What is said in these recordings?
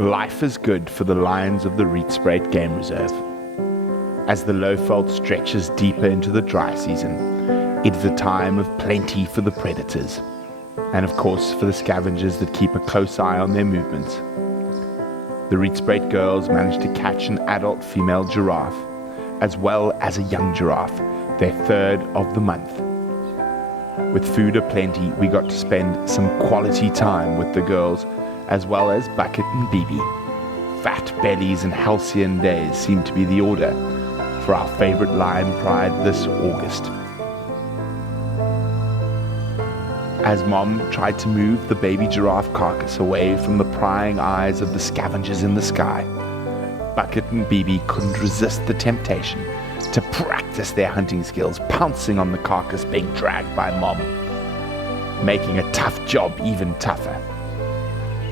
Life is good for the lions of the Rietspruit Game Reserve. As the Lowveld stretches deeper into the dry season, it is a time of plenty for the predators, and of course for the scavengers that keep a close eye on their movements. The Rietspruit girls managed to catch an adult female giraffe, as well as a young giraffe, their third of the month. With food aplenty, we got to spend some quality time with the girls, as well as Bucket and BB. Fat bellies and halcyon days seem to be the order for our favorite lion pride this August. As Mom tried to move the baby giraffe carcass away from the prying eyes of the scavengers in the sky, Bucket and BB couldn't resist the temptation to practice their hunting skills, pouncing on the carcass being dragged by Mom, making a tough job even tougher.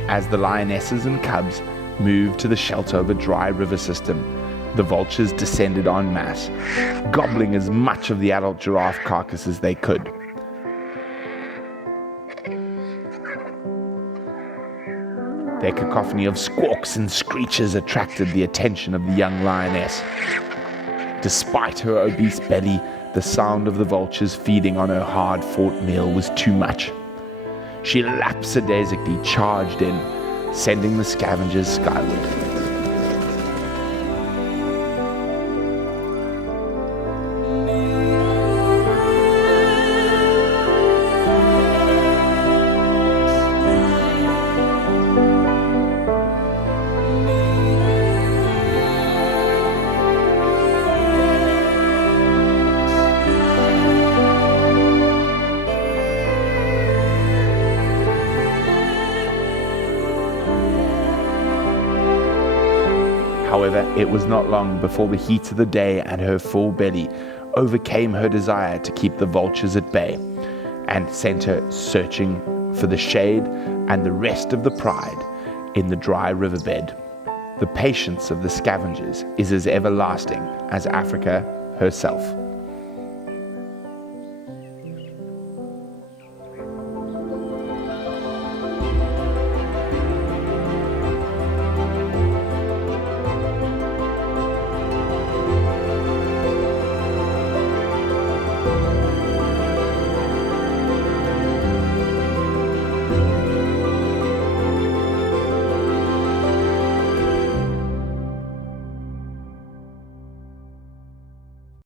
As the lionesses and cubs moved to the shelter of a dry river system, the vultures descended en masse, gobbling as much of the adult giraffe carcass as they could. Their cacophony of squawks and screeches attracted the attention of the young lioness. Despite her obese belly, the sound of the vultures feeding on her hard-fought meal was too much. She lapsadaisically charged in, sending the scavengers skyward. However, it was not long before the heat of the day and her full belly overcame her desire to keep the vultures at bay and sent her searching for the shade and the rest of the pride in the dry riverbed. The patience of the scavengers is as everlasting as Africa herself.